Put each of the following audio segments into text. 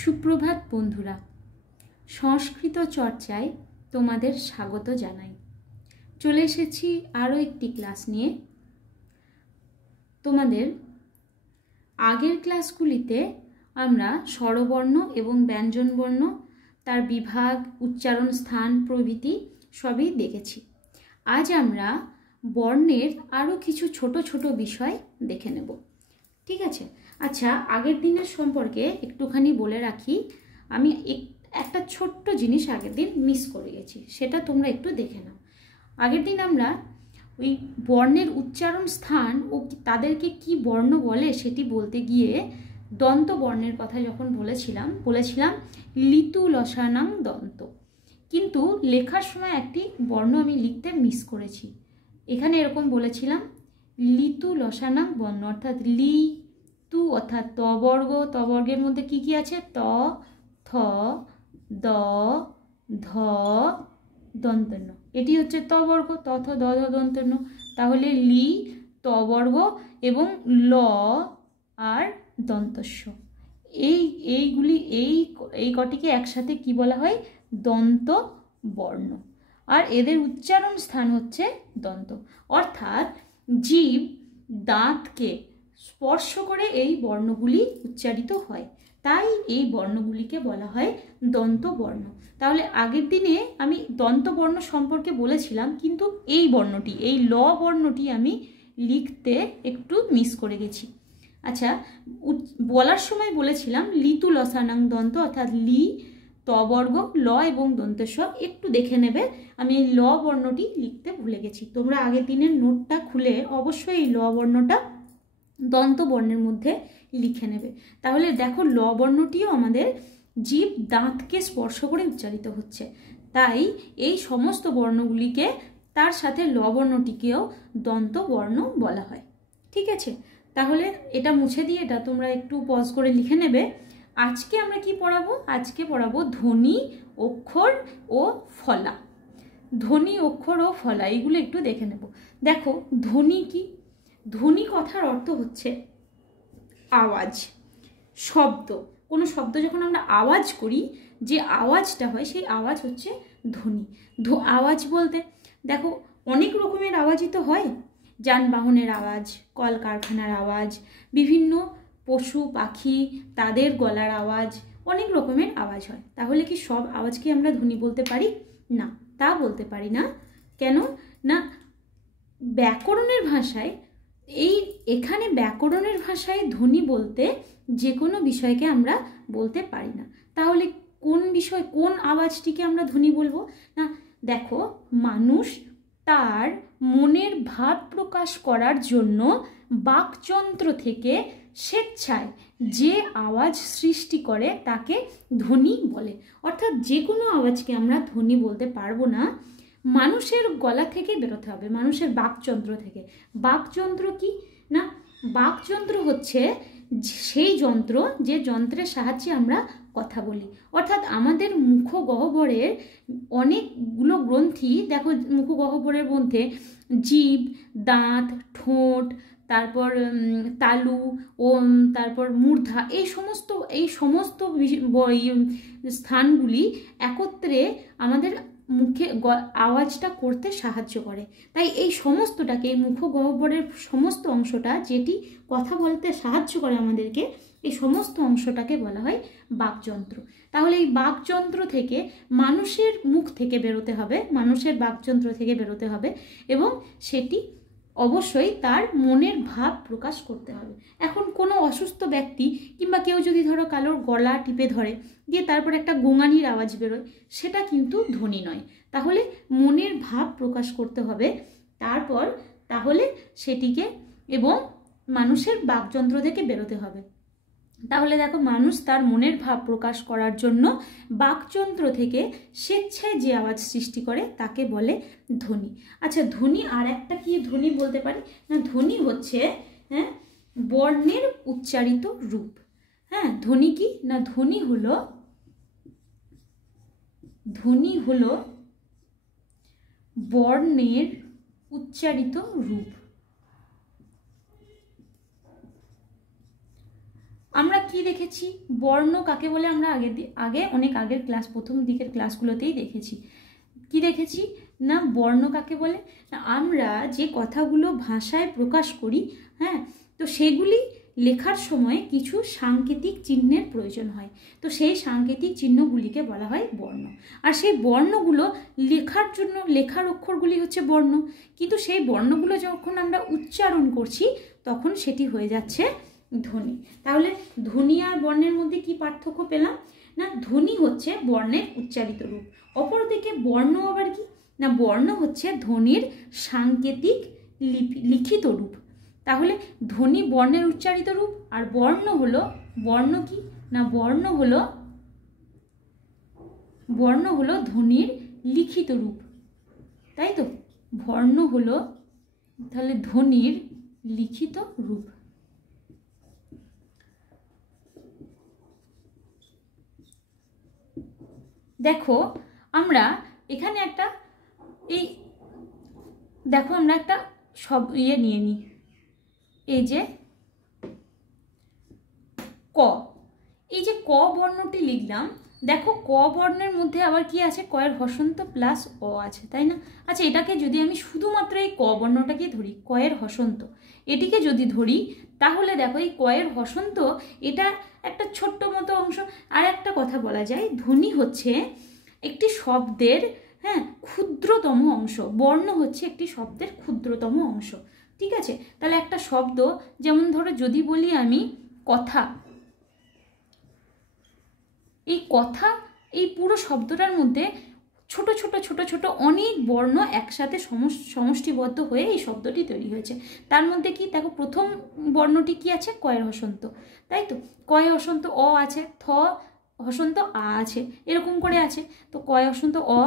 সুপ্রভাত বন্ধুরা, সংস্কৃত চর্চায় তোমাদের স্বাগত জানাই। চলে এসেছি আরও একটি ক্লাস নিয়ে। তোমাদের আগের ক্লাসগুলিতে আমরা স্বরবর্ণ এবং ব্যঞ্জনবর্ণ, তার বিভাগ, উচ্চারণ স্থান প্রভৃতি সবই দেখেছি। আজ আমরা বর্ণের আরও কিছু ছোট ছোট বিষয় দেখে নেব। ঠিক আছে? আচ্ছা, আগের দিনের সম্পর্কে একটুখানি বলে রাখি। আমি একটা ছোট্ট জিনিস আগের দিন মিস করে গেছি, সেটা তোমরা একটু দেখে নাও। আগের দিন আমরা ওই বর্ণের উচ্চারণ স্থান ও তাদেরকে কি বর্ণ বলে সেটি বলতে গিয়ে দন্ত বর্ণের কথা যখন বলেছিলাম লিতু লসানাং দন্ত। কিন্তু লেখার সময় একটি বর্ণ আমি লিখতে মিস করেছি। এখানে এরকম বলেছিলাম লিতু লসানাং বর্ণ, অর্থাৎ লি তু অর্থাৎ ত বর্গ। ত বর্গের মধ্যে কি কি আছে? ত, থ, দ, ধ, দন্তন্য। এটি হচ্ছে ত বর্গ, ত, থ, দ, ধ, দন্তন্য। তাহলে লি, ত বর্গ এবং ল আর দন্তস্ব, এইগুলি এই কটিকে একসাথে কি বলা হয়? দন্ত বর্ণ। আর এদের উচ্চারণ স্থান হচ্ছে দন্ত, অর্থাৎ জীব দাঁতকে স্পর্শ করে এই বর্ণগুলি উচ্চারিত হয়, তাই এই বর্ণগুলিকে বলা হয় দন্ত বর্ণ। তাহলে আগের দিনে আমি দন্ত বর্ণ সম্পর্কে বলেছিলাম, কিন্তু এই বর্ণটি, এই ল বর্ণটি আমি লিখতে একটু মিস করে গেছি। আচ্ছা, বলার সময় বলেছিলাম লিতু লসানাং দন্ত, অর্থাৎ লি, ত বর্গ, ল এবং দন্তস্ব। একটু দেখে নেবে, আমি এই ল বর্ণটি লিখতে ভুলে গেছি। তোমরা আগের দিনের নোটটা খুলে অবশ্যই এই ল বর্ণটা দন্ত বর্ণের মধ্যে লিখে নেবে। তাহলে দেখো, ল বর্ণটিও আমাদের জীব দাঁতকে স্পর্শ করে উচ্চারিত হচ্ছে, তাই এই সমস্ত বর্ণগুলিকে, তার সাথে ল বর্ণটিকেও দন্ত বর্ণ বলা হয়। ঠিক আছে? তাহলে এটা মুছে দিয়ে এটা তোমরা একটু পজ করে লিখে নেবে। আজকে আমরা কি পড়াবো? আজকে পড়াবো ধ্বনি, অক্ষর ও ফলা। ধ্বনি, অক্ষর ও ফলা এইগুলো একটু দেখে নেব। দেখো, ধ্বনি কি? ধ্বনি কথার অর্থ হচ্ছে আওয়াজ, শব্দ। কোনো শব্দ যখন আমরা আওয়াজ করি, যে আওয়াজটা হয় সেই আওয়াজ হচ্ছে ধ্বনি। আওয়াজ বলতে দেখো অনেক রকমের আওয়াজই তো হয়। যানবাহনের আওয়াজ, কলকারখানার আওয়াজ, বিভিন্ন পশু পাখি তাদের গলার আওয়াজ, অনেক রকমের আওয়াজ হয়। তাহলে কি সব আওয়াজকে আমরা ধ্বনি বলতে পারি? না, তা বলতে পারি না। কেন না? ব্যাকরণের ভাষায়, এখানে ব্যাকরণের ভাষায় ধ্বনি বলতে যে কোনো বিষয়কে আমরা বলতে পারি না। তাহলে কোন বিষয়, কোন আওয়াজটিকে আমরা ধ্বনি বলবো? না, দেখো, মানুষ তার মনের ভাব প্রকাশ করার জন্য বাকযন্ত্র থেকে স্বেচ্ছায় যে আওয়াজ সৃষ্টি করে তাকে ধ্বনি বলে। অর্থাৎ যে কোনো আওয়াজকে আমরা ধ্বনি বলতে পারবো না, মানুষের গলা থেকে বেরোতে হবে, মানুষের বাকযন্ত্র থেকে। বাকযন্ত্র কি না? বাকযন্ত্র হচ্ছে সেই যন্ত্র, যে যন্ত্রের সাহায্যে আমরা কথা বলি। অর্থাৎ আমাদের মুখগহ্বরের অনেকগুলো গ্রন্থি, দেখো মুখগহ্বরের মধ্যে জিভ, দাঁত, ঠোঁট, তারপর তালু, ওম, তারপর মূর্ধা, এই সমস্ত স্থানগুলি একত্রে আমাদের মুখে আওয়াজটা করতে সাহায্য করে। তাই এই সমস্তটাকে, এই মুখগহ্বরের সমস্ত অংশটা যেটি কথা বলতে সাহায্য করে আমাদেরকে, এই সমস্ত অংশটাকে বলা হয় বাকযন্ত্র। তাহলে এই বাকযন্ত্র থেকে মানুষের মুখ থেকে বেরোতে হবে, মানুষের বাকযন্ত্র থেকে বেরোতে হবে, এবং সেটি অবশ্যই তার মনের ভাব প্রকাশ করতে হবে। এখন কোনো অসুস্থ ব্যক্তি কিংবা কেউ যদি ধরো কারোর গলা টিপে ধরে, দিয়ে তারপর একটা গোঙানির আওয়াজ বেরোয়, সেটা কিন্তু ধ্বনি নয়। তাহলে মনের ভাব প্রকাশ করতে হবে, তাহলে সেটিকে, এবং মানুষের বাকযন্ত্র থেকে বেরোতে হবে। তাহলে দেখো, মানুষ তার মনের ভাব প্রকাশ করার জন্য বাকযন্ত্র থেকে স্বেচ্ছায় যে আওয়াজ সৃষ্টি করে তাকে বলে ধ্বনি। আচ্ছা, ধ্বনি আর একটা কি ধ্বনি বলতে পারি না? ধ্বনি হচ্ছে বর্ণের উচ্চারিত রূপ। হ্যাঁ, ধ্বনি কি না? ধ্বনি হলো বর্ণের উচ্চারিত রূপ। আমরা কি দেখেছি, বর্ণ কাকে বলে আমরা আগে অনেক আগের ক্লাস, প্রথম দিকের ক্লাসগুলোতেই দেখেছি। কি দেখেছি না, বর্ণ কাকে বলে না, আমরা যে কথাগুলো ভাষায় প্রকাশ করি, হ্যাঁ, তো সেগুলি লেখার সময় কিছু সাংকেতিক চিহ্নের প্রয়োজন হয়, তো সেই সাংকেতিক চিহ্নগুলিকে বলা হয় বর্ণ। আর সেই বর্ণগুলো লেখার জন্য, লেখার অক্ষরগুলি হচ্ছে বর্ণ, কিন্তু সেই বর্ণগুলো যখন আমরা উচ্চারণ করছি তখন সেটি হয়ে যাচ্ছে ধ্বনি। তাহলে ধ্বনি আর বর্ণের মধ্যে কি পার্থক্য পেলাম না, ধ্বনি হচ্ছে বর্ণের উচ্চারিত রূপ, অপরদিকে বর্ণ আবার কি না, বর্ণ হচ্ছে ধ্বনির সাংকেতিক লিখিত রূপ। তাহলে ধ্বনি বর্ণের উচ্চারিত রূপ, আর বর্ণ হলো, বর্ণ কি না, বর্ণ হলো ধ্বনির লিখিত রূপ, তাই তো, বর্ণ হলো তাহলে ধ্বনির লিখিত রূপ। দেখো আমরা এখানে একটা আমরা একটা সব নিয়ে নিই, এই যে ক, এই যে ক বর্ণটি লিখলাম, দেখো ক বর্ণের মধ্যে আবার কি আছে, কয়ের হসন্ত প্লাস অ আছে, তাই না? আচ্ছা, এটাকে যদি আমি শুধুমাত্র এই ক বর্ণটাকে ধরি, কয়ের হসন্ত, এটিকে যদি ধরি, তাহলে দেখো এই কয়ের হসন্ত এটা একটা ছোট্ট মতো অংশ। আর একটা কথা বলা যায়, ধ্বনি হচ্ছে একটি শব্দের, হ্যাঁ, ক্ষুদ্রতম অংশ, বর্ণ হচ্ছে একটি শব্দের ক্ষুদ্রতম অংশ, ঠিক আছে? তাহলে একটা শব্দ, যেমন ধরো যদি বলি আমি কথা, এই কথা, এই পুরো শব্দটার মধ্যে ছোট ছোট ছোট ছোট অনেক বর্ণ একসাথে সমষ্টিবদ্ধ হয়ে এই শব্দটি তৈরি হয়েছে। তার মধ্যে কি দেখো, প্রথম বর্ণটি কি আছে, কয়ের হসন্ত, তাই তো, কয়ে হসন্ত অ আছে, থ হসন্ত আ আছে, এরকম করে আছে, তো কয়ে হসন্ত অ,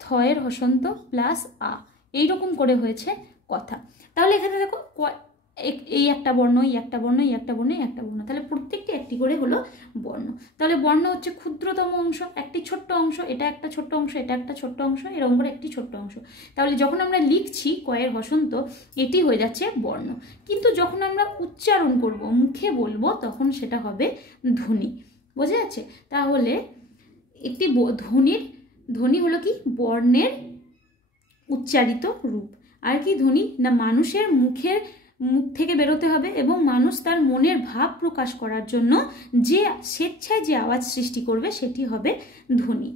থয়ের হসন্ত প্লাস আ, এইরকম করে হয়েছে কথা। তাহলে এখানে দেখো এই একটা বর্ণ, এই একটা বর্ণ, এই একটা বর্ণ, এই একটা বর্ণ, তাহলে প্রত্যেকটি একটি করে হলো বর্ণ। তাহলে বর্ণ হচ্ছে ক্ষুদ্রতম অংশ, একটি ছোট্ট অংশ, এটা একটা ছোট্ট অংশ, এটা একটা ছোট্ট অংশ, এরকম করে একটি ছোট্ট অংশ। তাহলে যখন আমরা লিখছি কয়ের হসন্ত, এটি হয়ে যাচ্ছে বর্ণ, কিন্তু যখন আমরা উচ্চারণ করব, মুখে বলবো, তখন সেটা হবে ধ্বনি। বোঝা যাচ্ছে? তাহলে একটি ধ্বনি হলো কি, বর্ণের উচ্চারিত রূপ। আর কি ধ্বনি না, মানুষের মুখ থেকে বেরোতে হবে, এবং মানুষ তার মনের ভাব প্রকাশ করার জন্য যে স্বেচ্ছায় যে আওয়াজ সৃষ্টি করবে সেটি হবে ধ্বনি,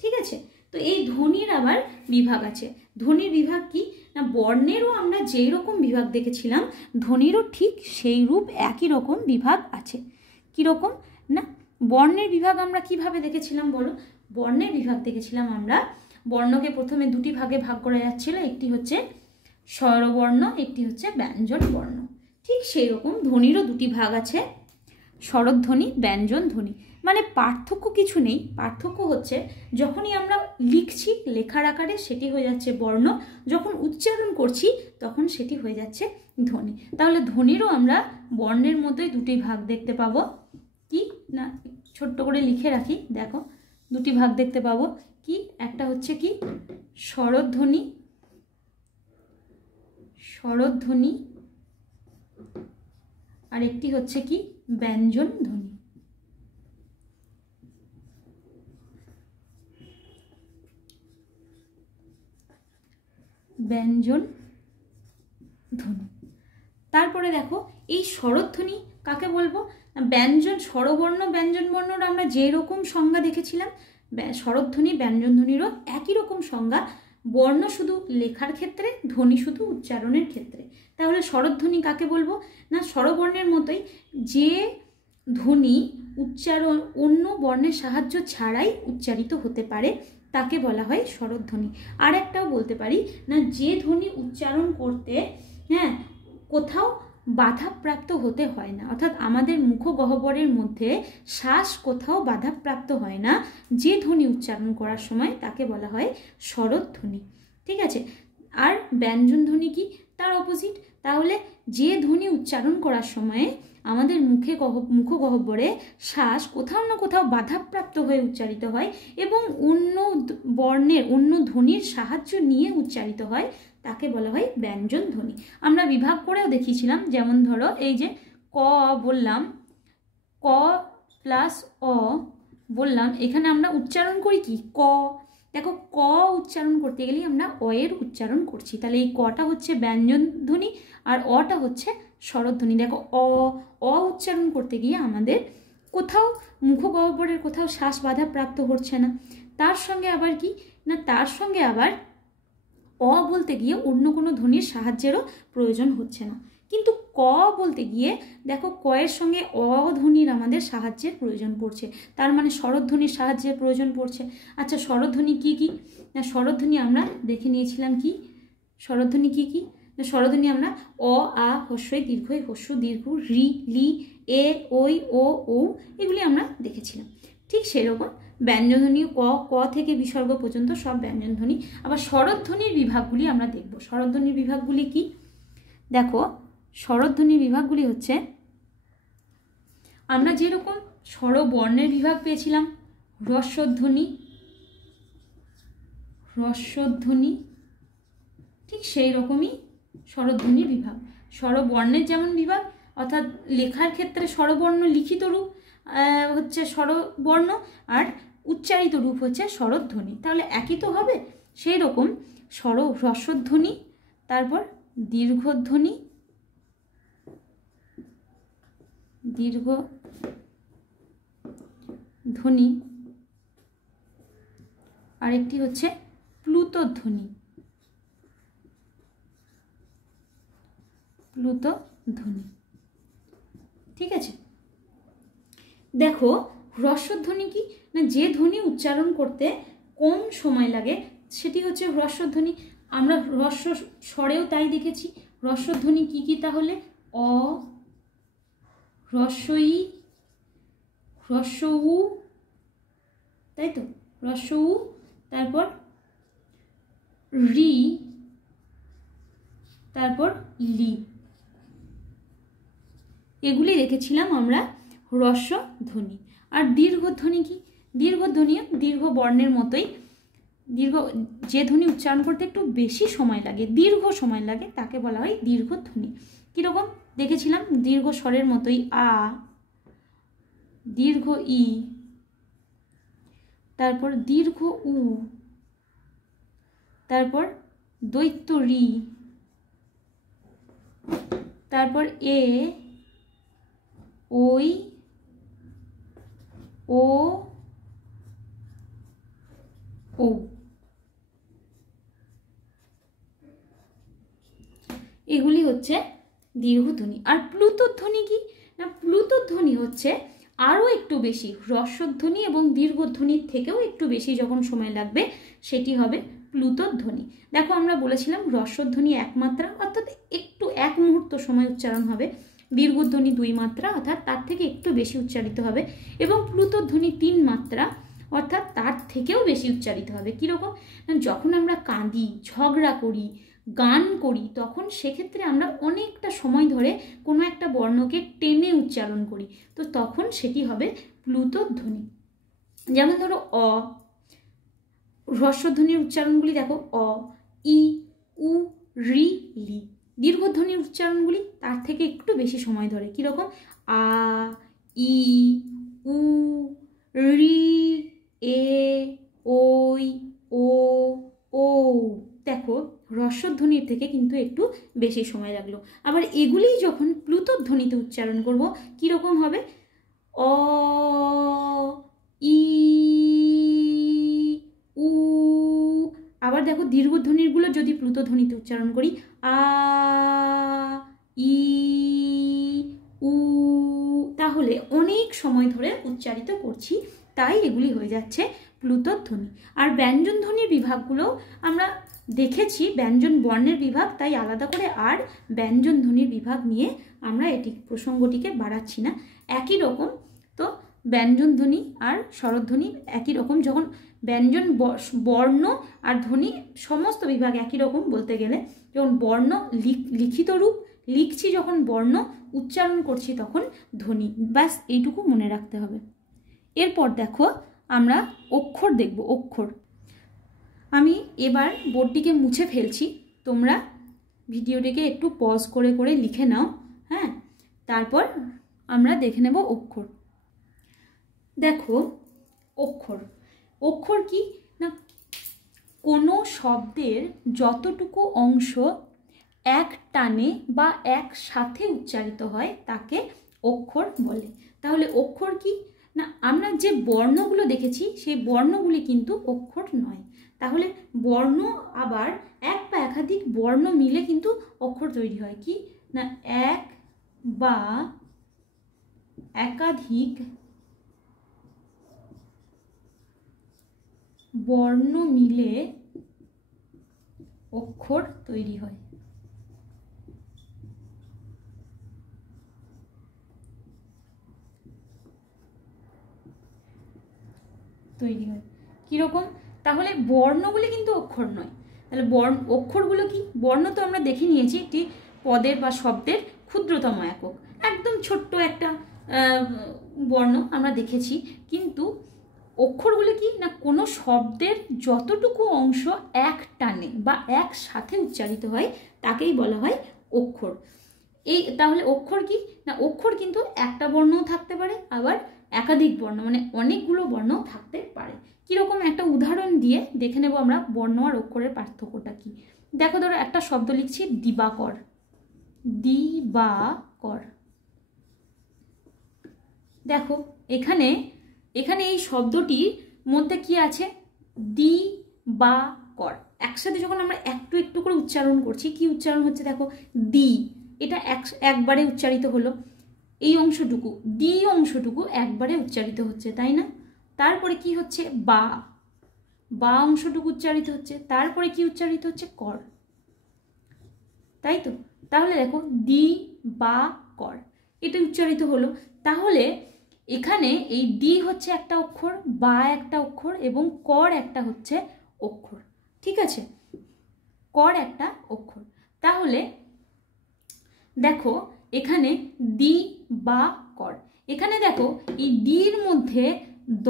ঠিক আছে? তো এই ধ্বনির আবার বিভাগ আছে। ধ্বনির বিভাগ কি না, বর্ণেরও আমরা যেই রকম বিভাগ দেখেছিলাম, ধ্বনিরও ঠিক সেই রূপ একই রকম বিভাগ আছে। কীরকম না, বর্ণের বিভাগ আমরা কিভাবে দেখেছিলাম বলো? বর্ণের বিভাগ দেখেছিলাম আমরা, বর্ণকে প্রথমে দুটি ভাগে ভাগ করা যাচ্ছিল, একটি হচ্ছে স্বরবর্ণ, একটি হচ্ছে ব্যঞ্জন বর্ণ। ঠিক সেই রকম ধ্বনিরও দুটি ভাগ আছে, স্বরধ্বনি, ব্যঞ্জন ধ্বনি। মানে পার্থক্য কিছু নেই, পার্থক্য হচ্ছে যখনই আমরা লিখছি লেখার আকারে সেটি হয়ে যাচ্ছে বর্ণ, যখন উচ্চারণ করছি তখন সেটি হয়ে যাচ্ছে ধ্বনি। তাহলে ধ্বনিরও আমরা বর্ণের মধ্যেই দুটি ভাগ দেখতে পাবো। কি না, ছোট্ট করে লিখে রাখি, দেখো দুটি ভাগ দেখতে পাবো। কি, একটা হচ্ছে কি স্বরধ্বনি, আর একটি হচ্ছে কি ব্যঞ্জন ধ্বনি। ব্যঞ্জন ধ্বনি। তারপরে দেখো এই স্বরধ্বনি কাকে বলবো, ব্যঞ্জন, স্বরবর্ণ ব্যঞ্জন বর্ণর আমরা যে রকম সংজ্ঞা দেখেছিলাম, স্বরধ্বনি ব্যঞ্জন ধ্বনিরও একই রকম সংজ্ঞা, বর্ণ শুধু লেখার ক্ষেত্রে, ধ্বনি শুধু উচ্চারণের ক্ষেত্রে। তাহলে স্বরধ্বনি কাকে বলবো না, স্বরবর্ণের মতোই যে ধ্বনি উচ্চারণ অন্য বর্ণের সাহায্য ছাড়াই উচ্চারিত হতে পারে তাকে বলা হয় স্বরধ্বনি। আর একটাও বলতে পারি না, যে ধ্বনি উচ্চারণ করতে, হ্যাঁ, কোথাও বাধাপ্রাপ্ত হতে হয় না, অর্থাৎ আমাদের মুখগহ্বরের মধ্যে শ্বাস কোথাও বাধাপ্রাপ্ত হয় না, যে ধ্বনি উচ্চারণ করার সময় তাকে বলা হয় স্বরধ্বনি, ঠিক আছে? আর ব্যঞ্জন ধ্বনি কি, তার অপোজিট। তাহলে যে ধ্বনি উচ্চারণ করার সময় আমাদের মুখগহ্বরে শ্বাস কোথাও না কোথাও বাধাপ্রাপ্ত হয়ে উচ্চারিত হয় এবং অন্য বর্ণের, অন্য ধ্বনির সাহায্য নিয়ে উচ্চারিত হয়, তাকে বলা হয় ব্যঞ্জন ধ্বনি। আমরা বিভাগ করেও দেখিয়েছিলাম, যেমন ধরো এই যে ক বললাম, প্লাস অ বললাম, এখানে আমরা উচ্চারণ করি কি ক। দেখো ক উচ্চারণ করতে গেলেই আমরা অ এর উচ্চারণ করছি, তাহলে এই কটা হচ্ছে ব্যঞ্জন ধ্বনি আর অটা হচ্ছে স্বরধ্বনি। দেখো অ উচ্চারণ করতে গিয়ে আমাদের কোথাও মুখগহ্বরের কোথাও শ্বাস বাধা প্রাপ্ত হচ্ছে না। তার সঙ্গে আবার কি না, তার সঙ্গে আবার অ বলতে গিয়ে অন্য কোনো ধ্বনির সাহায্যেরও প্রয়োজন হচ্ছে না। কিন্তু ক বলতে গিয়ে দেখো ক এর সঙ্গে অ ধ্বনির আমাদের সাহায্যের প্রয়োজন পড়ছে, তার মানে স্বরধ্বনির সাহায্যের প্রয়োজন পড়ছে। আচ্ছা স্বরধ্বনি কি কি না, স্বরধ্বনি আমরা দেখে নিয়েছিলাম কি, স্বরধ্বনি কি কি না, স্বরধ্বনি আমরা অ আ হস্যই দীর্ঘই হস্য দীর্ঘ রি লি এ ওই ও ও এগুলি আমরা দেখেছিলাম। ঠিক সেরকম ব্যঞ্জনধ্বনি ক থেকে বিসর্গ পর্যন্ত সব ব্যঞ্জনধ্বনি। আবার স্বরধ্বনির বিভাগগুলি আমরা দেখব। স্বরধ্বনির বিভাগগুলি কি দেখো, স্বরধ্বনির বিভাগগুলি হচ্ছে, আমরা যেরকম স্বরবর্ণের বিভাগ পেয়েছিলাম হ্রস্বধ্বনি, ঠিক সেই রকমই স্বরধ্বনির বিভাগ। স্বরবর্ণের যেমন বিভাগ, অর্থাৎ লেখার ক্ষেত্রে স্বরবর্ণ লিখিত রূপ হচ্ছে স্বরবর্ণ আর উচ্চারিত রূপ হচ্ছে স্বরধ্বনি, তাহলে একই তো হবে। সেই রকম হ্রস্বধ্বনি, তারপর দীর্ঘধ্বনি, আরেকটি হচ্ছে প্লুতধ্বনি। ঠিক আছে, দেখো হ্রস্বধ্বনি কি না, যে ধ্বনি উচ্চারণ করতে কম সময় লাগে সেটি হচ্ছে হ্রস্বধ্বনি। আমরা হ্রস্ব স্বরেও তাই দেখেছি। হ্রস্বধ্বনি কি কি তাহলে, অ, হ্রস্ব ই, হ্রস্ব উ, তাই তো, হ্রস্ব উ, তারপর রি, তারপর লি, এগুলি দেখেছিলাম আমরা হ্রস্বধ্বনি। আর দীর্ঘধ্বনি কি, দীর্ঘধ্বনিও দীর্ঘ বর্ণের মতোই, যে ধ্বনি উচ্চারণ করতে একটু বেশি সময় লাগে, দীর্ঘ সময় লাগে, তাকে বলা হয় দীর্ঘধ্বনি। কীরকম দেখেছিলাম, দীর্ঘ স্বরের মতোই আ, দীর্ঘ ই, তারপর দীর্ঘ উ, তারপর দৈত্য রি, তারপর এ, ওই, ও, ও, এগুলি হচ্ছে দীর্ঘধ্বনি। আর প্লুতধ্বনি কি না, প্লুতধ্বনি হচ্ছে আরও একটু বেশি, হ্রস্বধ্বনি এবং দীর্ঘধ্বনির থেকেও একটু বেশি যখন সময় লাগবে সেটি হবে প্লুতধ্বনি। দেখো আমরা বলেছিলাম হ্রস্বধ্বনি এক মাত্রা, অর্থাৎ একটু এক মুহূর্ত সময় উচ্চারণ হবে, দীর্ঘধ্বনি 2 মাত্রা অর্থাৎ তার থেকে একটু বেশি উচ্চারিত হবে, এবং প্লুতধ্বনি 3 মাত্রা অর্থাৎ তার থেকেও বেশি উচ্চারিত হবে। কীরকম, যখন আমরা কাঁদি, ঝগড়া করি, গান করি, তখন সেক্ষেত্রে আমরা অনেকটা সময় ধরে কোনো একটা বর্ণকে টেনে উচ্চারণ করি, তো তখন সেটি হবে প্লুতধ্বনি। যেমন ধরো অ, হ্রস্বধ্বনির উচ্চারণগুলি দেখো অ, ই, উ, রি, লি। দীর্ঘধ্বনির উচ্চারণগুলি তার থেকে একটু বেশি সময় ধরে, কীরকম আ, ই, উ, রি, এ, ওই, ও, ও। দেখো হ্রস্বধ্বনির থেকে কিন্তু একটু বেশি সময় লাগলো। আবার এগুলি যখন প্লুতধ্বনিতে উচ্চারণ করব কীরকম হবে, অ, ই, উ। আবার দেখো দীর্ঘধ্বনিরগুলো যদি প্লুতধ্বনিতে উচ্চারণ করি, আ, ই, উ, তাহলে অনেক সময় ধরে উচ্চারিত করছি, তাই এগুলি হয়ে যাচ্ছে প্লুতধ্বনি। আর ব্যঞ্জনধ্বনির বিভাগগুলো আমরা দেখেছি, ব্যঞ্জন বর্ণের বিভাগ, তাই আলাদা করে আর ব্যঞ্জনধ্বনির বিভাগ নিয়ে আমরা প্রসঙ্গটিকে বাড়াচ্ছি না। একই রকম তো ব্যঞ্জনধ্বনি আর স্বরধ্বনি একই রকম, যখন ব্যঞ্জন বর্ণ আর ধ্বনি সমস্ত বিভাগ একই রকম বলতে গেলে, যখন বর্ণ লিখিত রূপ লিখছি, যখন বর্ণ উচ্চারণ করছি তখন ধ্বনি, ব্যাস এইটুকু মনে রাখতে হবে। এরপর দেখো আমরা অক্ষর দেখব। অক্ষর আমি এবার বোর্ডটিকে মুছে ফেলছি, তোমরা ভিডিওটিকে একটু পজ করে করে লিখে নাও, হ্যাঁ, তারপর আমরা দেখে নেব অক্ষর। দেখো অক্ষর, অক্ষর কি না কোনো শব্দের যতটুকু অংশ এক টানে বা একসাথে উচ্চারিত হয় তাকে অক্ষর বলে। তাহলে অক্ষর কি না আমরা যে বর্ণগুলো দেখেছি সেই বর্ণগুলি কিন্তু অক্ষর নয়। তাহলে বর্ণ আবার এক বা একাধিক বর্ণ মিলে কিন্তু অক্ষর তৈরি হয়। কি না এক বা একাধিক বর্ণ মিলে অক্ষর তৈরি হয়। কিরকম? তাহলে বর্ণগুলি কিন্তু অক্ষর নয়। তাহলে অক্ষরগুলো কি? বর্ণ তো আমরা দেখে নিয়েছি একটি পদের বা শব্দের ক্ষুদ্রতম একক, একদম ছোট্ট একটা বর্ণ আমরা দেখেছি। কিন্তু অক্ষরগুলো কি না কোনো শব্দের যতটুকু অংশ এক টানে বা একসাথে উচ্চারিত হয় তাকেই বলা হয় অক্ষর। এই তাহলে অক্ষর কি না অক্ষর কিন্তু একটা বর্ণও থাকতে পারে, আবার একাধিক বর্ণ মানে অনেকগুলো বর্ণ থাকতে পারে। কিরকম একটা উদাহরণ দিয়ে দেখে নেব আমরা বর্ণ আর অক্ষরের পার্থক্যটা কি। দেখো ধরো একটা শব্দ লিখছি দিবাকর, দিবাকর। দেখো এখানে এখানে এই শব্দটির মধ্যে কি আছে? দি বা কর। একসাথে যখন আমরা একটু একটু করে উচ্চারণ করছি, কি উচ্চারণ হচ্ছে দেখো দি, এটা একবারে উচ্চারিত হলো। এই অংশটুকু দি অংশটুকু একবারে উচ্চারিত হচ্ছে, তাই না? তারপরে কি হচ্ছে? বা, বা অংশটুকু উচ্চারিত হচ্ছে। তারপরে কি উচ্চারিত হচ্ছে? কর, তাই তো? তাহলে দেখো দি বা কর এটা উচ্চারিত হলো। তাহলে এখানে এই দি হচ্ছে একটা অক্ষর, বা একটা অক্ষর এবং কর একটা হচ্ছে অক্ষর। ঠিক আছে, কর একটা অক্ষর। তাহলে দেখো এখানে দি বা কর, এখানে দেখো এই দির মধ্যে দ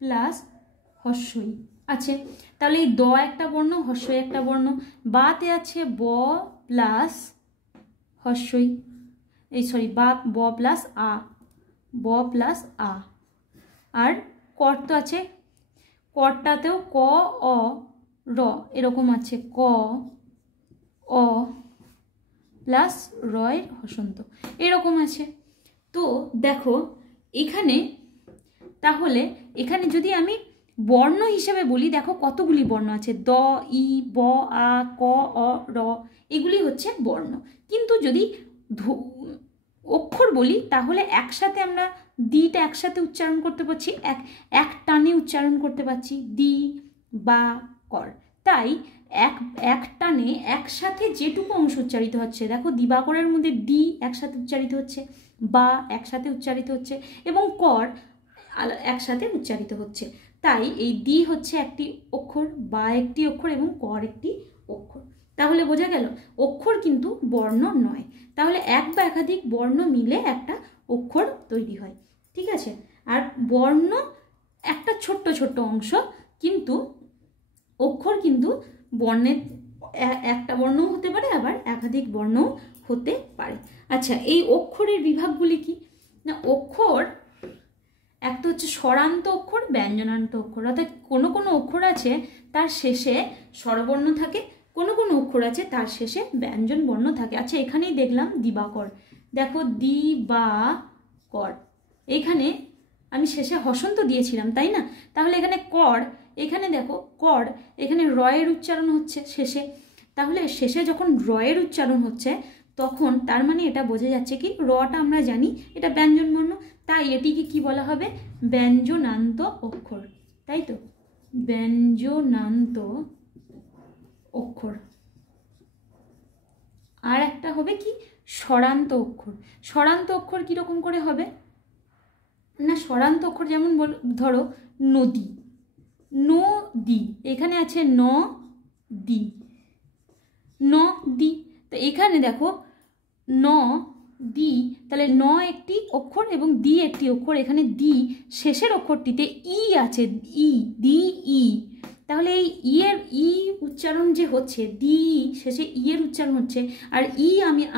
প্লাস হস্যই আছে। তাহলে এই দ একটা বর্ণ, হস্যই একটা বর্ণ। বাতে আছে ব প্লাস হস্যই, এই সরি ব প্লাস আ, ব প্লাস আ। আর কর তো আছে, করটাতেও ক অ র এরকম আছে, ক অ প্লাস রয়ের হসন্ত এরকম আছে। তো দেখো এখানে, তাহলে এখানে যদি আমি বর্ণ হিসেবে বলি দেখো কতগুলি বর্ণ আছে, দ ই ব আ ক অ র এগুলি হচ্ছে বর্ণ। কিন্তু যদি অক্ষর বলি তাহলে একসাথে আমরা দিটা একসাথে উচ্চারণ করতে পারছি, এক টানে উচ্চারণ করতে পারছি দি বা কর। তাই এক টানে একসাথে যেটুকু অংশ উচ্চারিত হচ্ছে, দেখো দিবাকরের মধ্যে দি একসাথে উচ্চারিত হচ্ছে, বা একসাথে উচ্চারিত হচ্ছে এবং কর একসাথে উচ্চারিত হচ্ছে। তাই এই দি হচ্ছে একটি অক্ষর, বা একটি অক্ষর এবং কর একটি অক্ষর। তাহলে বোঝা গেল অক্ষর কিন্তু বর্ণ নয়। তাহলে এক বা একাধিক বর্ণ মিলে একটা অক্ষর তৈরি হয়। ঠিক আছে, আর বর্ণ একটা ছোট্ট ছোট্ট অংশ, কিন্তু অক্ষর কিন্তু বর্ণের একটা বর্ণও হতে পারে আবার একাধিক বর্ণও হতে পারে। আচ্ছা, এই অক্ষরের বিভাগগুলি কি না? অক্ষর একটা হচ্ছে স্বরান্ত অক্ষর, ব্যঞ্জনান্ত অক্ষর। অর্থাৎ কোনো কোনো অক্ষর আছে তার শেষে স্বরবর্ণ থাকে, কোনো কোনো অক্ষর আছে তার শেষে ব্যঞ্জন বর্ণ থাকে। আচ্ছা, এখানেই দেখলাম দিবাকর, দেখো দি বা কর, এখানে আমি শেষে হসন্ত দিয়েছিলাম, তাই না? তাহলে এখানে কর, এখানে দেখো কর, এখানে রয়ের উচ্চারণ হচ্ছে শেষে। তাহলে শেষে যখন রয়ের উচ্চারণ হচ্ছে তখন তার মানে এটা বোঝা যাচ্ছে কি রটা আমরা জানি এটা ব্যঞ্জন বর্ণ, তাই এটিকে কি বলা হবে? ব্যঞ্জনান্ত অক্ষর, তাই তো? ব্যঞ্জনান্ত অক্ষর। আর একটা হবে কি? স্বরান্ত অক্ষর। স্বরান্ত অক্ষর কিরকম করে হবে না? স্বরান্ত অক্ষর যেমন ধরো নদী, নদী, এখানে আছে ন দি, নদী। তো এখানে দেখো ন দি, তাহলে ন একটি অক্ষর এবং দি একটি অক্ষর। এখানে দি শেষের অক্ষরটিতে ই আছে, ই, দি ই। তাহলে এই ই এর ই উচ্চারণ যে হচ্ছে, দি শেষে ই এর উচ্চারণ হচ্ছে। আর ই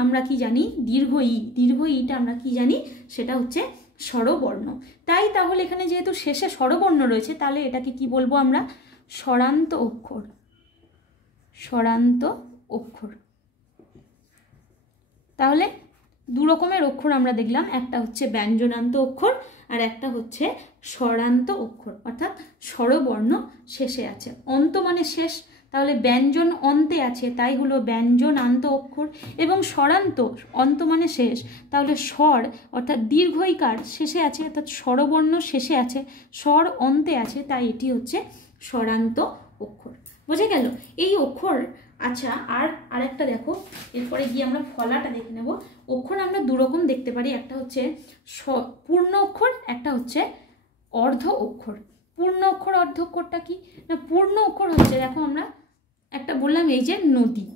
আমরা কি জানি? দীর্ঘ ই, দীর্ঘ ইটা আমরা কি জানি? সেটা হচ্ছে স্বরবর্ণ। তাহলে এখানে যেহেতু শেষে স্বরবর্ণ রয়েছে, তাহলে এটাকে কি বলবো আমরা? স্বরান্ত অক্ষর। স্বরান্ত অক্ষর। তাহলে দু রকমের অক্ষর আমরা দেখলাম, একটা হচ্ছে ব্যঞ্জনান্ত অক্ষর আর একটা হচ্ছে স্বরান্ত অক্ষর, অর্থাৎ স্বরবর্ণ শেষে আছে। অন্ত মানে শেষ, তাহলে ব্যঞ্জন অন্তে আছে, তাই হলো ব্যঞ্জনান্ত অক্ষর। এবং স্বরান্ত, অন্ত মানে শেষ, তাহলে স্বর অর্থাৎ দীর্ঘইকার শেষে আছে, অর্থাৎ স্বরবর্ণ শেষে আছে, স্বর অন্তে আছে, তাই এটি হচ্ছে স্বরান্ত অক্ষর। বোঝা গেল এই অক্ষর। আচ্ছা, আরেকটা দেখো, এরপরে গিয়ে আমরা ফলাটা দেখে নেব। অক্ষর আমরা দুরকম দেখতে পারি, একটা হচ্ছে পূর্ণ অক্ষর, একটা হচ্ছে অর্ধ অক্ষর। পূর্ণ অক্ষর অর্ধ অক্ষরটা কি না? পূর্ণ অক্ষর হচ্ছে, দেখো আমরা একটা বললাম এই যে নদী,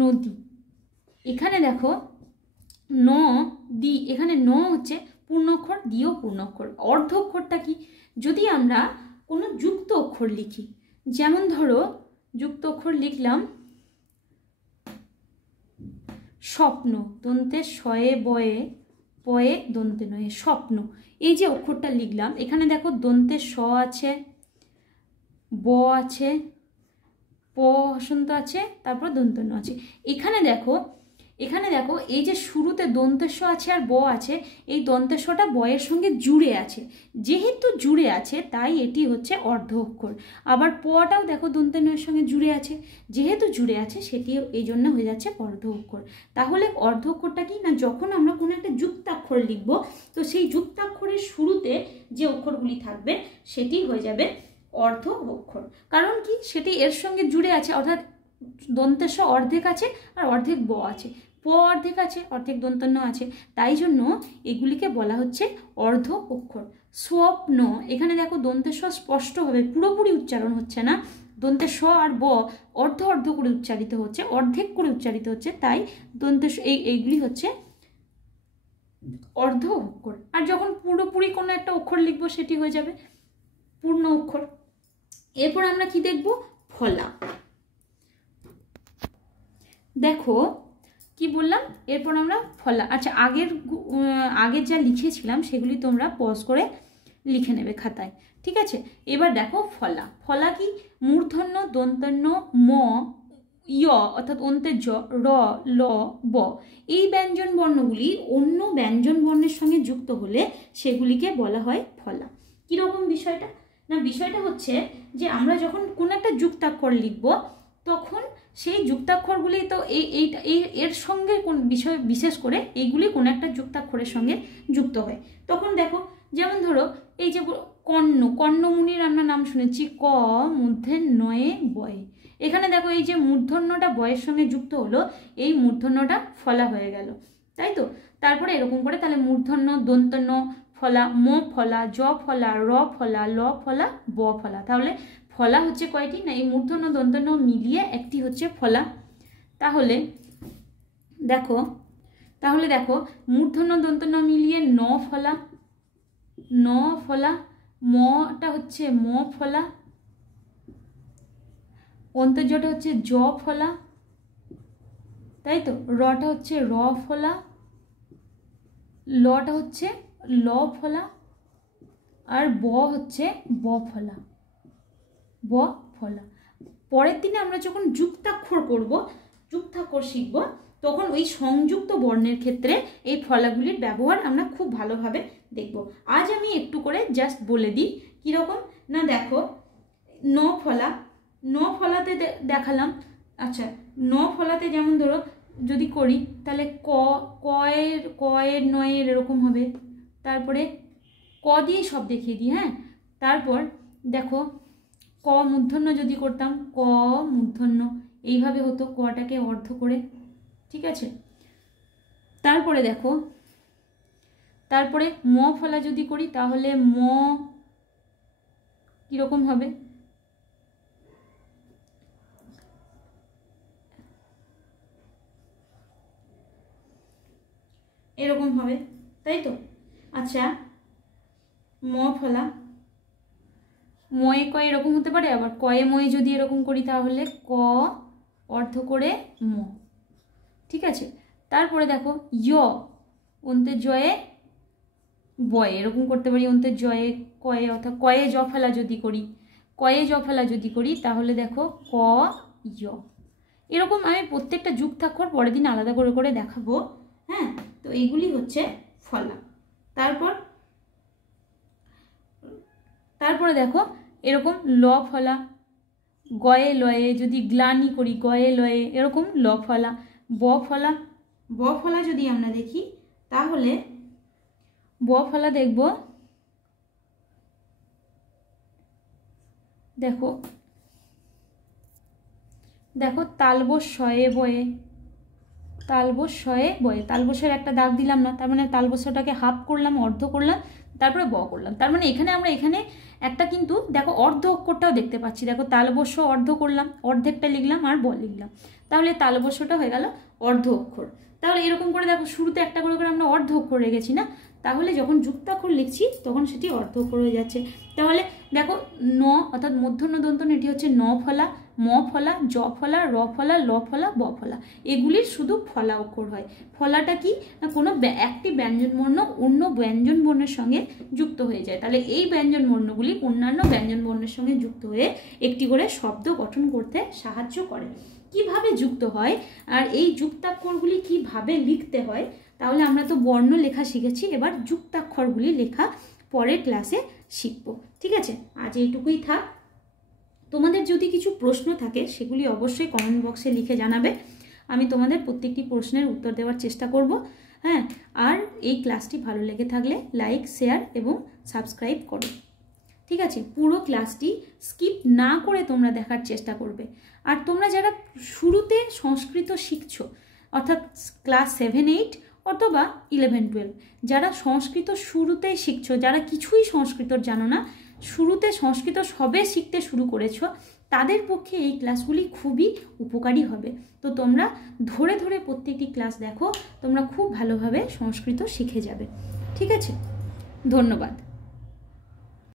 নদী, এখানে দেখো ন দি, এখানে ন হচ্ছে পূর্ণ অক্ষর, দিও পূর্ণ অক্ষর। অর্ধ অক্ষরটা কি? যদি আমরা কোনো যুক্ত অক্ষর লিখি, যেমন ধরো যুক্ত অক্ষর লিখলাম স্বপ্ন, দন্তে শয়ে বয়ে পয়ে দন্তে নয়ে, স্বপ্ন। এই যে অক্ষরটা লিখলাম, এখানে দেখো দন্তে স আছে, ব আছে, প হসন্ত আছে, তারপর দন্ত ন আছে। এখানে দেখো এই যে শুরুতে দন্তেস্ব আছে আর ব আছে, এই দন্তেস্বটা বয়ের সঙ্গে জুড়ে আছে। যেহেতু জুড়ে আছে তাই এটি হচ্ছে অর্ধ অক্ষর। আবার পটাও দেখো দন্তে নয়ের সঙ্গে জুড়ে আছে, যেহেতু জুড়ে আছে সেটি এই জন্য হয়ে যাচ্ছে অর্ধ অক্ষর। তাহলে অর্ধ অক্ষরটা কি না? যখন আমরা কোনো একটা যুক্তাক্ষর লিখব, তো সেই যুক্তাক্ষরের শুরুতে যে অক্ষরগুলি থাকবে সেটি হয়ে যাবে অর্ধ অক্ষর। কারণ কি? সেটি এর সঙ্গে জুড়ে আছে, অর্থাৎ দন্তেস্ব অর্ধেক আছে আর অর্ধেক ব আছে, প অর্ধেক আছে, অর্ধেক দন্তন্য আছে, তাই জন্য এগুলিকে বলা হচ্ছে অর্ধ অক্ষর। স্বপ্ন, এখানে দেখো দন্তেস্ব স্পষ্টভাবে পুরোপুরি উচ্চারণ হচ্ছে না, দন্তেস্ব আর ব অর্ধ অর্ধ করে উচ্চারিত হচ্ছে, অর্ধেক করে উচ্চারিত হচ্ছে, তাই দন্তেস্ব এইগুলি হচ্ছে অর্ধ অক্ষর। আর যখন পুরোপুরি কোনো একটা অক্ষর লিখবো সেটি হয়ে যাবে পূর্ণ অক্ষর। এরপর আমরা কি দেখব? ফলা। দেখো কি বললাম, এরপর আমরা ফলা। আচ্ছা, আগের যা লিখেছিলাম সেগুলি তোমরা পজ করে লিখে নেবে খাতায়, ঠিক আছে? এবার দেখো ফলা। ফলা কি? মূর্ধন্য দন্তন্য ম ইয় অর্থাৎ অন্তে জ, র, ল, ব, এই ব্যঞ্জন বর্ণগুলি অন্য ব্যঞ্জন বর্ণের সঙ্গে যুক্ত হলে সেগুলিকে বলা হয় ফলা। কীরকম বিষয়টা? না, বিষয়টা হচ্ছে যে আমরা যখন কোনো একটা যুক্তাক্ষর লিখব, তখন সেই যুক্তাক্ষরগুলি তো এর সঙ্গে কোন বিষয় বিশেষ করে এইগুলি কোনো একটা যুক্তাক্ষরের সঙ্গে যুক্ত হয়। তখন দেখো, যেমন ধরো এই যে কর্ণমুনির আমরা নাম শুনেছি, ক মধ্যে নয়ে বয়ে, এখানে দেখো এই যে মূর্ধন্যটা বয়ের সঙ্গে যুক্ত হলো, এই মূর্ধন্যটা ফলা হয়ে গেল, তাই তো? তারপরে এরকম করে তাহলে মূর্ধন্য দন্তন্য ফলা, ম ফলা, জ ফলা, র ফলা, ল ফলা, ব ফলা। তাহলে ফলা হচ্ছে কয়টি? না, এই মূর্ধন্য দন্তন্য মিলিয়ে একটি হচ্ছে ফলা। তাহলে দেখো মূর্ধন্য দন্তন্য মিলিয়ে ন ফলা, ন ফলা, মটা হচ্ছে ম ফলা, অন্তর্জটা হচ্ছে জ ফলা, তাই তো? রটা হচ্ছে র ফলা, লটা হচ্ছে ল ফলা, আর ব হচ্ছে ব ফলা, ব ফলা। পরের দিনে আমরা যখন যুক্তাক্ষর করব, যুক্তাক্ষর শিখব, তখন ওই সংযুক্ত বর্ণের ক্ষেত্রে এই ফলাগুলির ব্যবহার আমরা খুব ভালোভাবে দেখব। আজ আমি একটু করে জাস্ট বলে দিই কীরকম। না দেখো, ন ফলা, ন ফলাতে দেখালাম। আচ্ছা, ন ফলাতে যেমন ধরো যদি করি, তাহলে কয়ের নয়ের এরকম হবে। তারপরে ক দিয়ে সব দেখিয়ে দিই, হ্যাঁ। তারপর দেখো ক মূর্ধন্য যদি করতাম, ক মূর্ধন্য এইভাবে হতো, কটাকে অর্ধ করে, ঠিক আছে? তারপরে দেখো, তারপরে ম ফলা যদি করি, তাহলে ম কীরকম হবে? এরকম হবে, তাই তো? আচ্ছা, ম ফলা, ময়ে ক এরকম হতে পারে, আবার কয়ে ময়ে যদি এরকম করি তাহলে ক অর্ধ করে ম, ঠিক আছে? তারপরে দেখো য়, অন্তের জয়ে বয়ে, এরকম করতে পারি অন্তের জয়ে কয়ে, অর্থাৎ কয়ে জ ফেলা যদি করি, কয়ে জ ফেলা যদি করি তাহলে দেখো ক য়। এরকম আমি প্রত্যেকটা যুক্তাক্ষর পরের দিন আলাদা করে করে দেখাবো। হ্যাঁ, তো এইগুলি হচ্ছে ফলা। তারপরে দেখো এরকম ল ফলা, গয়ে লয়ে যদি গ্লানি করি গয়ে লয়ে, এরকম ল ফলা। ব ফলা, ব ফলা যদি আমরা দেখি তাহলে ব ফলা দেখব, দেখো দেখো তালবস্যয়ে বয়ে, তালবস্যয়ে বয়ে, তালবস্যের একটা দাগ দিলাম না, তার মানে তালবস্যটাকে হাফ করলাম, অর্ধ করলাম, তারপরে ব করলাম। তার মানে এখানে আমরা এখানে একটা কিন্তু দেখো অর্ধ অক্ষরটাও দেখতে পাচ্ছি। দেখো তালবস্য অর্ধ করলাম, অর্ধেকটা লিখলাম আর ব লিখলাম, তাহলে তালবস্যটা হয়ে গেল অর্ধ অক্ষর। তাহলে এরকম করে দেখো শুরুতে একটা করে করে আমরা অর্ধ অক্ষর রেখেছি না, তাহলে যখন যুক্তাক্ষর লিখছি তখন সেটি অর্ধ অক্ষর হয়ে যাচ্ছে। তাহলে দেখো ন অর্থাৎ মূর্ধন্য দন্তন, এটি হচ্ছে ন ফলা, ম ফলা, জ ফলা, র ফলা, ল ফলা, ব ফলা, এগুলির শুধু ফলা অক্ষর হয়। ফলাটা কি না, কোনো একটি ব্যঞ্জন বর্ণ অন্য ব্যঞ্জন বর্ণের সঙ্গে যুক্ত হয়ে যায়, তাহলে এই ব্যঞ্জন বর্ণগুলি অন্যান্য ব্যঞ্জন বর্ণের সঙ্গে যুক্ত হয়ে একটি করে শব্দ গঠন করতে সাহায্য করে। কিভাবে যুক্ত হয় আর এই যুক্তাক্ষরগুলি কিভাবে লিখতে হয়, তাহলে আমরা তো বর্ণ লেখা শিখেছি, এবার যুক্তাক্ষরগুলি লেখা পরের ক্লাসে শিখব। ঠিক আছে, আজ এইটুকুই থাক। তোমাদের যদি কিছু প্রশ্ন থাকে সেগুলি অবশ্যই কমেন্ট বক্সে লিখে জানাবে, আমি তোমাদের প্রত্যেকটি প্রশ্নের উত্তর দেওয়ার চেষ্টা করব। হ্যাঁ, আর এই ক্লাসটি ভালো লেগে থাকলে লাইক, শেয়ার এবং সাবস্ক্রাইব করো। ঠিক আছে, পুরো ক্লাসটি স্কিপ না করে তোমরা দেখার চেষ্টা করবে। আর তোমরা যারা শুরুতে সংস্কৃত শিখছো, অর্থাৎ ক্লাস 7, 8 অথবা 11, 12, যারা সংস্কৃত শুরুতেই শিখছো, যারা কিছুই সংস্কৃত জানো না, শুরুতে সংস্কৃত সবে শিখতে শুরু করেছো, তাদের পক্ষে এই ক্লাসগুলি খুবই উপকারী হবে। তো তোমরা ধরে ধরে প্রত্যেকটি ক্লাস দেখো, তোমরা খুব ভালোভাবে সংস্কৃত শিখে যাবে। ঠিক আছে, ধন্যবাদ।